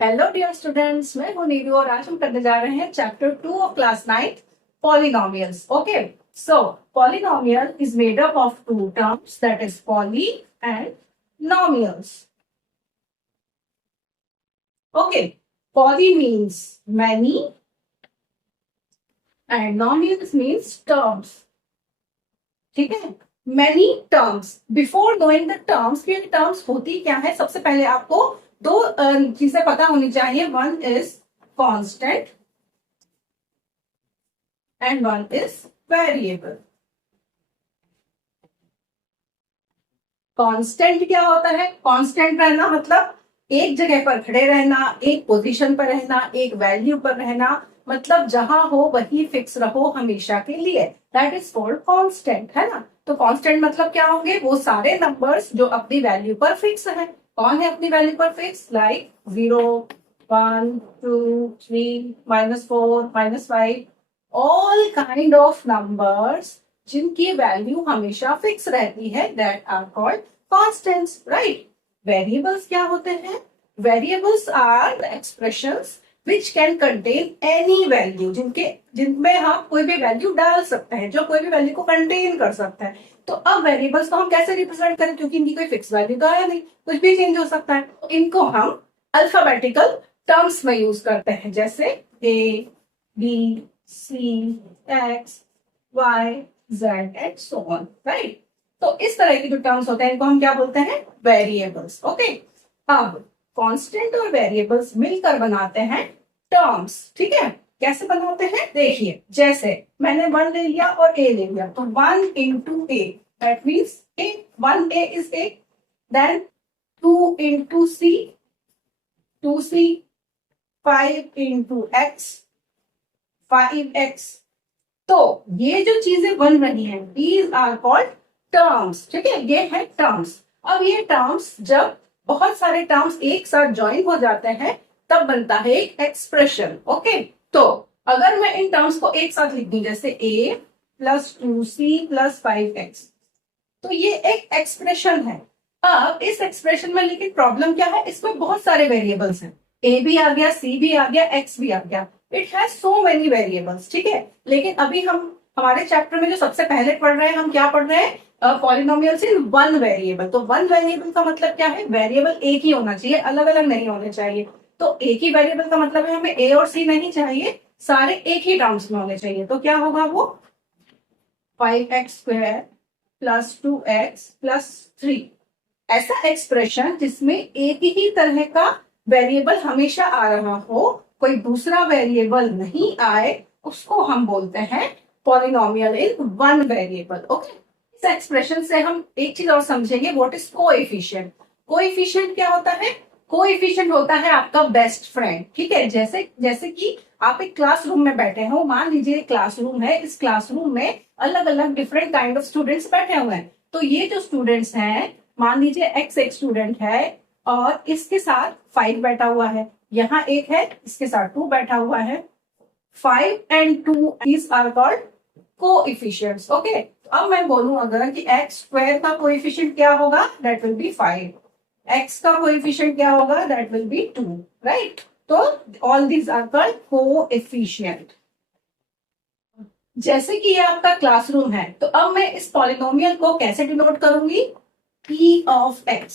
Hello dear students, मैं हूं नीरू और आज हम करने जा रहे हैं chapter 2 of class 9 polynomials. Okay, so polynomial is made up of two terms, that is poly and nomials. Okay, poly means many and nomials means terms. ठीक है, many terms. Before knowing the terms, ये terms होती क्या है, सबसे पहले आपको दो चीजें पता होनी चाहिए। One is constant and one is variable. Constant क्या होता है? कांस्टेंट रहना मतलब एक जगह पर खड़े रहना, एक पोजीशन पर रहना, एक वैल्यू पर रहना, मतलब जहां हो वही फिक्स रहो हमेशा के लिए। दैट इज कॉल्ड कांस्टेंट, है ना। तो कांस्टेंट मतलब क्या होंगे? वो सारे नंबर्स जो अपनी वैल्यू पर फिक्स है। कौन है अपनी वैल्यू पर fix? Like 0, 1, 2, 3, -4, -5, all kind of numbers जिनकी वैल्यू हमेशा फिक्स रहती है, that are called constants, right. Variables क्या होते हैं? Variables are the expressions which can contain any value, जिनमें हम कोई भी वैल्यू डाल सकते हैं, जो कोई भी वैल्यू को कंटेन कर सकता है। तो अब वेरिएबल्स को हम कैसे रिप्रेजेंट करें, क्योंकि इनकी कोई फिक्स वैल्यू तो है नहीं, कुछ भी चेंज हो सकता है। तो इनको हम अल्फाबेटिकल टर्म्स में यूज करते हैं, जैसे A, B, C, X, Y, Z and so on, right. तो इस तरह के जो टर्म्स होते हैं इनको हम क्या बोलते हैं? वेरिएबल्स। ओके, अब कांस्टेंट और वेरिएबल्स मिलकर बनाते हैं टर्म्स। ठीक है, कैसे बनाते हैं देखिए। जैसे मैंने 1 ले लिया और ए ले लिया, तो 1 into a, that means a, 1 a is a. Then 2 into c, 2 c, 5 into x, 5x। तो ये जो चीजें बन रही हैं, दीज आर कॉल्ड टर्म्स। ठीक है, ये है टर्म्स। अब ये टर्म्स जब बहुत सारे टर्म्स एक साथ ज्वाइन हो जाते हैं तब बनता है एक एक्सप्रेशन। ओके, तो अगर मैं इन टर्म्स को एक साथ लिख दूं, जैसे a plus 2c plus 5x, तो ये एक एक्सप्रेशन है। अब इस एक्सप्रेशन में लेकिन प्रॉब्लम क्या है, इसमें बहुत सारे वेरिएबल्स हैं। ए भी आ गया, सी भी आ गया, एक्स भी आ गया। It has so many variables. ठीक है, लेकिन अभी हम हमारे चैप्टर में जो सबसे पहले पढ़ रहे हैं, हम क्या पढ़ रहे हैं? Polynomials in one variable. तो वन वेरिएबल का मतलब क्या है? वेरिएबल एक ही होना चाहिए, अलग अलग नहीं होने चाहिए। तो एक ही वेरिएबल का मतलब है हमें ए और सी नहीं चाहिए, सारे एक ही टर्म्स में होने चाहिए। तो क्या होगा वो? 5x² प्लस 2x प्लस 3, ऐसा एक्सप्रेशन जिसमें एक ही तरह का वेरिएबल हमेशा आ रहा हो, कोई दूसरा वेरिएबल नहीं आए, उसको हम बोलते हैं polynomial in one variable. Okay, इस एक्सप्रेशन से हम एक चीज और समझेंगे, व्हाट इज कोएफिशिएंट। कोएफिशिएंट क्या होता है? कोएफिशिएंट होता है आपका बेस्ट फ्रेंड। ठीक है, जैसे जैसे कि आप एक क्लासरूम में बैठे हो, मान लीजिए क्लासरूम है, इस क्लासरूम में अलग अलग डिफरेंट काइंड ऑफ स्टूडेंट्स बैठे हुए हैं। तो ये जो स्टूडेंट्स हैं, मान लीजिए एक्स एक स्टूडेंट है और इसके साथ 5 बैठा हुआ है, यहाँ एक है, इसके साथ 2 बैठा हुआ है। 5 and 2 these are called coefficients. Okay, तो अब मैं बोलूं अगर कि एक्स स्क्वायर का कोएफिशिएंट क्या होगा, दैट विल बी 5। एक्स का कोएफिशिएंट क्या होगा, दैट विल बी 2, राइट। तो all these are called coefficient. जैसे कि ये आपका क्लासरूम है, तो अब मैं इस पॉलिनोमियल को कैसे डिनोट करूंगी? P of x।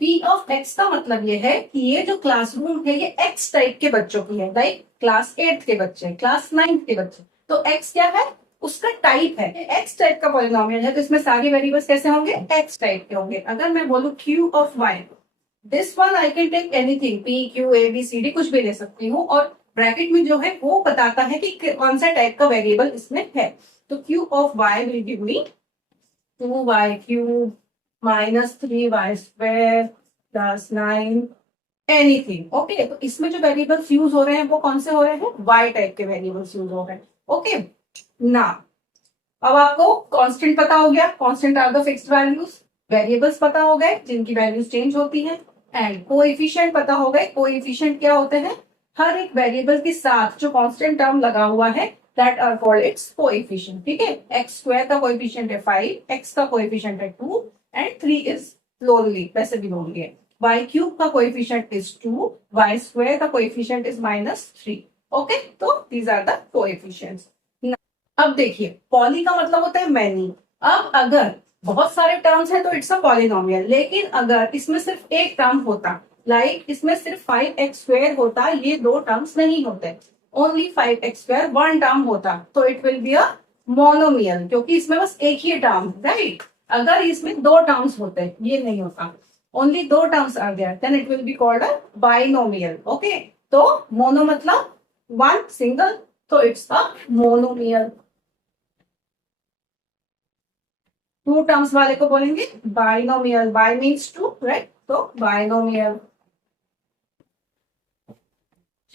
P of x का मतलब ये है कि ये जो क्लासरूम है ये x टाइप के बच्चों की है, लाइक क्लास 8 के बच्चे, क्लास 9 के बच्चे। तो x क्या है? उसका टाइप है, x टाइप का पॉलिनोमियल है, तो इसमें सारे वेरिएबल्स कैसे होंगे? x टाइप के होंगे। अगर मैं बोलूं q of y, this one I can take anything, p q a b c d, कुछ भी ले सकती हूँ, और ब्रैकेट में जो है वो बताता है कि कौन सा टाइप का वेरिएबल इसमें है। तो q of y will give me 2y³ -3y² plus 9 anything. Okay, तो इसमें जो वेरिएबल्स यूज हो रहे हैं वो कौन से हो रहे हैं? y टाइप के वेरिएबल्स यूज हो रहे हैं। ओके, ना अब आपको कांस्टेंट पता हो गया, constant are the fixed values. Variables पता हो गए जिनकी वैल्यूज चेंज होती हैं, एंड कोएफिशिएंट पता हो गए। कोएफिशिएंट क्या होते हैं? हर एक वेरिएबल के साथ जो कांस्टेंट टर्म लगा हुआ है, that are called its coefficient. ठीक है, एक्स स्क्वायर का कोएफिशिएंट है 5, एक्स का कोएफिशिएंट है 2 एंड 3 इज लोनली, वैसे भी लोनली है। y³ का कोएफिशिएंट इज 2, y square का कोएफिशिएंट इज -3. ओके, तो दीज आर द कोएफिशिएंट्स. अब देखिए, पॉली का मतलब होता है मैनी. अब अगर बहुत सारे टर्म्स हैं तो इट्स अ पॉलिनोमियल, लेकिन अगर इसमें सिर्फ एक टर्म होता, लाइक इसमें सिर्फ 5x² होता, ये दो टर्म्स नहीं होते, ओनली 5x² वन टर्म होता, तो it will be a monomial, क्योंकि इसमें बस एक ही टर्म, राइट. अगर इसमें दो टर्म्स होते, ये नहीं होता, ओनली दो terms are there, then it will be called a binomial. Okay, तो मोनो मतलब वन, सिंगल, तो it's a monomial. Two terms वाले को बोलेंगे binomial. Bi means two, right, तो बाइनोमियल.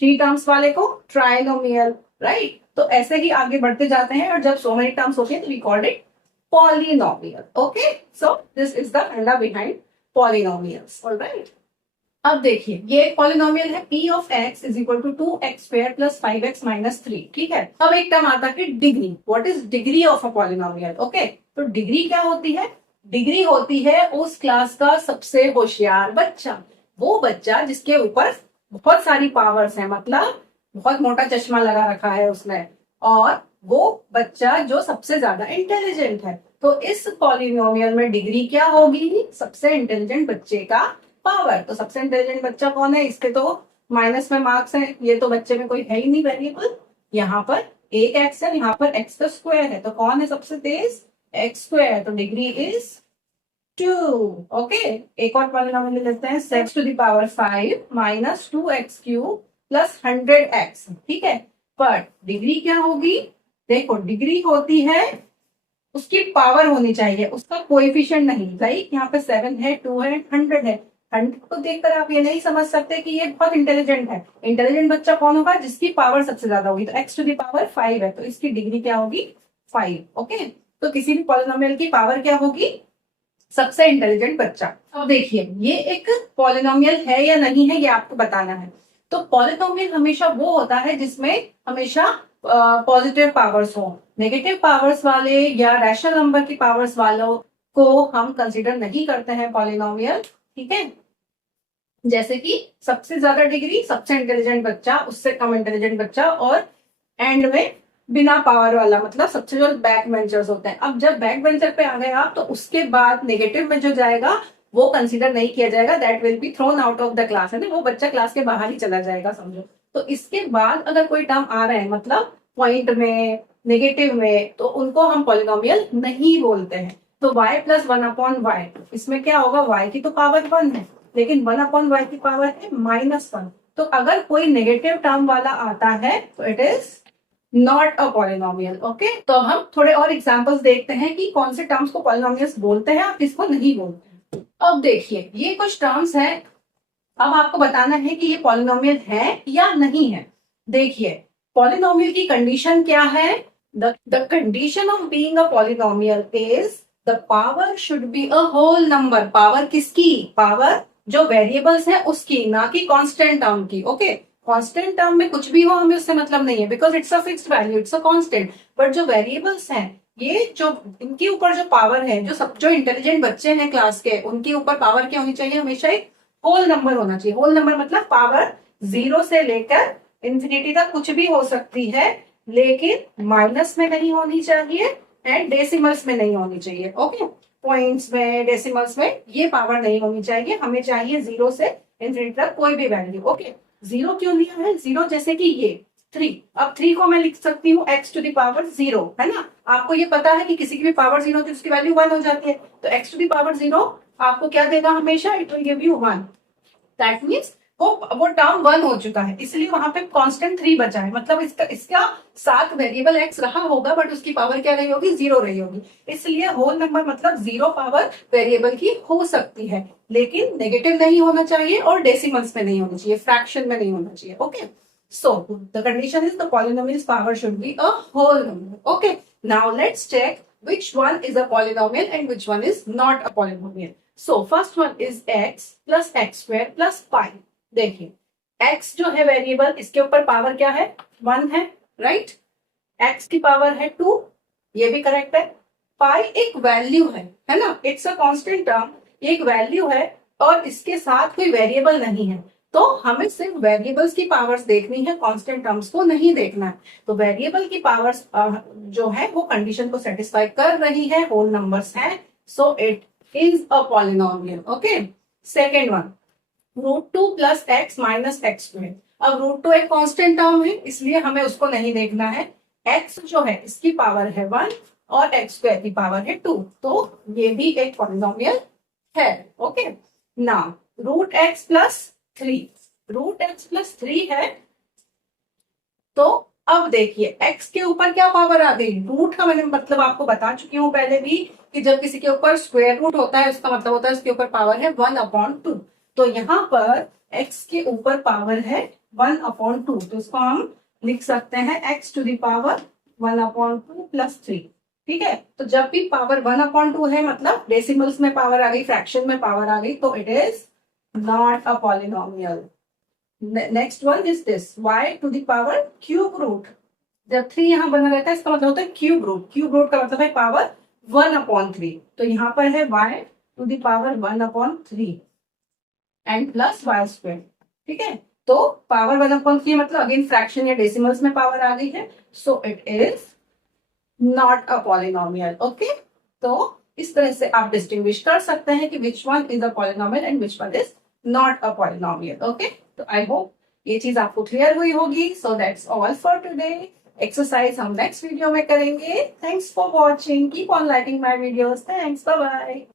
थ्री टर्म्स वाले को ट्राइनोमियल, राइट. तो ऐसे ही आगे बढ़ते जाते हैं, और जब सो मेनी टर्म्स होते हैं तो we called it polynomial. Okay, so this is the idea behind polynomials. Alright, अब देखिए, ये एक पॉलिनोमियल है p of x is equal to 2x² plus 5x minus 3. ठीक है, अब एक टर्म आता है degree. What is degree of a polynomial? Okay, तो डिग्री क्या होती है? डिग्री होती है उस क्लास का सबसे होशियार बच्चा, वो बच्चा जिसके ऊपर बहुत सारी पावर्स हैं, मतलब बहुत मोटा चश्मा लगा रखा है उसने, और वो बच्चा जो सबसे ज्यादा इंटेलिजेंट है. तो इस पॉलिनोमियल में डिग्री क्या होगी? सबसे इंटेलिजेंट बच्चे का पावर. तो सबसे इंटेलिजेंट बच्चा कौन है? इसके तो माइनस में मार्क्स है, ये तो बच्चे में कोई है ही नहीं वेरिएबल. यहाँ पर एक एक्स है, यहाँ पर एक्स का स्क्वायर है, तो कौन है सबसे तेज? X square. तो डिग्री इज 2. ओके, एक और पॉलिनोमियल लेते हैं, x to the power 5 minus 2x³ plus 100x. ठीक है, पर डिग्री क्या होगी? देखो, डिग्री होती है उसकी पावर होनी चाहिए, उसका कोएफिशिएंट नहीं. लाइक यहाँ पे 7 है, 2 है, 100 है. 100 को देखकर आप ये नहीं समझ सकते कि ये बहुत इंटेलिजेंट है. इंटेलिजेंट बच्चा कौन होगा? जिसकी पावर सबसे ज्यादा होगी. तो x टू द पावर 5 है, तो इसकी डिग्री क्या होगी? 5. ओके, तो किसी भी पॉलिनोमियल की पावर क्या होगी? सबसे इंटेलिजेंट बच्चा. अब देखिए, ये एक पॉलिनोमियल है या नहीं है, ये आपको बताना है. तो पॉलिनोमियल हमेशा वो होता है जिसमें हमेशा पॉजिटिव पावर्स हो. नेगेटिव पावर्स वाले या रैशनल नंबर की पावर्स वालों को हम कंसीडर नहीं करते हैं पॉलिनोमियल. ठीक है, जैसे कि सबसे ज्यादा डिग्री, सबसे इंटेलिजेंट बच्चा, उससे कम इंटेलिजेंट बच्चा, और एंड में बिना पावर वाला, मतलब सबसे जो बैक बेंचर्स होते हैं. अब जब बैक बेंचर पे आ गए आप, तो उसके बाद नेगेटिव में जो जाएगा वो कंसीडर नहीं किया जाएगा, that will be thrown out of the class, है ना, वो बच्चा क्लास के बाहर ही चला जाएगा, समझो. तो इसके बाद अगर कोई टर्म आ रहे हैं, मतलब पॉइंट में, नेगेटिव में, तो उनको हम पॉलिनोमियल नहीं बोलते हैं. तो y प्लस 1/y, इसमें क्या होगा? y की तो पावर 1 है, लेकिन 1/y की पावर है -1. तो अगर कोई नेगेटिव टर्म वाला आता है तो it is not a polynomial. Okay, तो अब हम थोड़े और एग्जांपल्स देखते हैं कि कौन से टर्म्स को पॉलिनोमियल्स बोलते हैं और किसको नहीं बोलते हैं. अब देखिए, ये कुछ टर्म्स हैं, अब आपको बताना है कि ये पॉलिनोमियल है या नहीं है. देखिए, पॉलिनोमियल की कंडीशन क्या है? The condition of being a polynomial is the power should be a whole number. Power किसकी? पावर जो वेरिएबल्स है उसकी, ना कि कांस्टेंट टर्म की. ओके, कांस्टेंट टर्म में कुछ भी हो हमें उससे मतलब नहीं है, because it's a fixed value, it's a constant. But जो वेरिएबल्स हैं, ये जो इनके ऊपर जो पावर है, जो इंटेलिजेंट बच्चे हैं क्लास के, उनके ऊपर पावर क्या होनी चाहिए? हमेशा एक होल नंबर होना चाहिए. होल नंबर मतलब पावर 0 से लेकर इंफिनिटी तक कुछ भी हो सकती है, लेकिन माइनस में नहीं होनी चाहिए एंड डेसिमल्स में नहीं होनी चाहिए. ओके, पॉइंट्स में, डेसिमल्स में ये पावर नहीं होनी चाहिए. हमें चाहिए 0 से इंफिनिटी तक कोई भी वैल्यू. ओके, 0 क्यों लिया है? 0 जैसे कि ये 3. अब 3 को मैं लिख सकती हूँ x टू द पावर 0, है ना. आपको ये पता है कि किसी की भी पावर 0 होती है उसकी वैल्यू 1 हो जाती है. तो x टू द पावर 0 आपको क्या देगा? हमेशा it will give you 1. That means वो टर्म 1 हो चुका है, इसलिए वहां पे कांस्टेंट 3 बचा है. मतलब इसका साथ वेरिएबल x रहा होगा, बट उसकी पावर क्या रही होगी? 0 रही होगी. इसलिए होल नंबर मतलब 0 पावर वेरिएबल की हो सकती है, लेकिन नेगेटिव नहीं होना चाहिए और डेसिमल्स में नहीं होना चाहिए, फ्रैक्शन में नहीं होना चाहिए. Okay, so the condition is the polynomial's power should be a whole number. Okay, now let's check which one is a polynomial and which one is not a polynomial. So first one is x plus x square plus pi. देखिए, x जो है variable, इसके ऊपर power क्या है? 1 है, right. x की power है 2, ये भी करेक्ट है. पाई एक वैल्यू है ना, इट्स अ कांस्टेंट टर्म, एक वैल्यू है और इसके साथ कोई वेरिएबल नहीं है. तो हमें सिर्फ वेरिएबल्स की पावर्स देखनी है, कांस्टेंट टर्म्स को नहीं देखना है। तो वेरिएबल की पावर्स जो है वो कंडीशन को सेटिस्फाई कर रही है, होल नंबर्स है, so it is a polynomial. Okay, second one, √2 plus x minus x square. अब √2 एक कांस्टेंट टर्म है, इसलिए हमें उसको नहीं देखना है। एक्स जो है इसकी पावर है 1 और एक्स स्क्वायर की पावर है 2, तो ये भी एक पॉलिनोमियल है। ओके, नाउ √x+3, √x+3 है। तो अब देखिए x के ऊपर क्या पावर आ गई, रूट का मैंने मतलब आपको बता चुकी हूँ पहले भी कि जब किसी के ऊपर स्क्वायर रूट होता है उसका मतलब होता है उसके ऊपर पावर है 1/2। तो यहाँ पर x के ऊपर पावर है 1/2, तो इसको हम लिख सकते हैं x⁻1/2 +3। ठीक है, तो जब भी पावर 1/2 है मतलब डेसिमल्स में पावर आ गई, फ्रैक्शन में पावर आ गई, तो it is not a polynomial. Next one is this y⁻³ जब 3 यहाँ बना रहता है इसका मतलब होता है क्यूब रूट, क्यूब रूट का मतलब है पावर 1/3, तो यहाँ पर है y⁻1/3 एंड प्लस y²। ठीक है, तो पावर 1/3 मतलब अगेन फ्रैक्शन या डेसिमल्स में पावर आ गई है, so it is not a polynomial. Okay, तो इस तरह से आप डिस्टिंग्विश कर सकते हैं कि which one is a polynomial and which one is not a polynomial. Okay, तो आई होप ये चीज आपको क्लियर हुई होगी। So that's all for today. Exercise हम नेक्स्ट वीडियो में करेंगे। Thanks for watching, keep on liking my videos. Thanks, bye bye.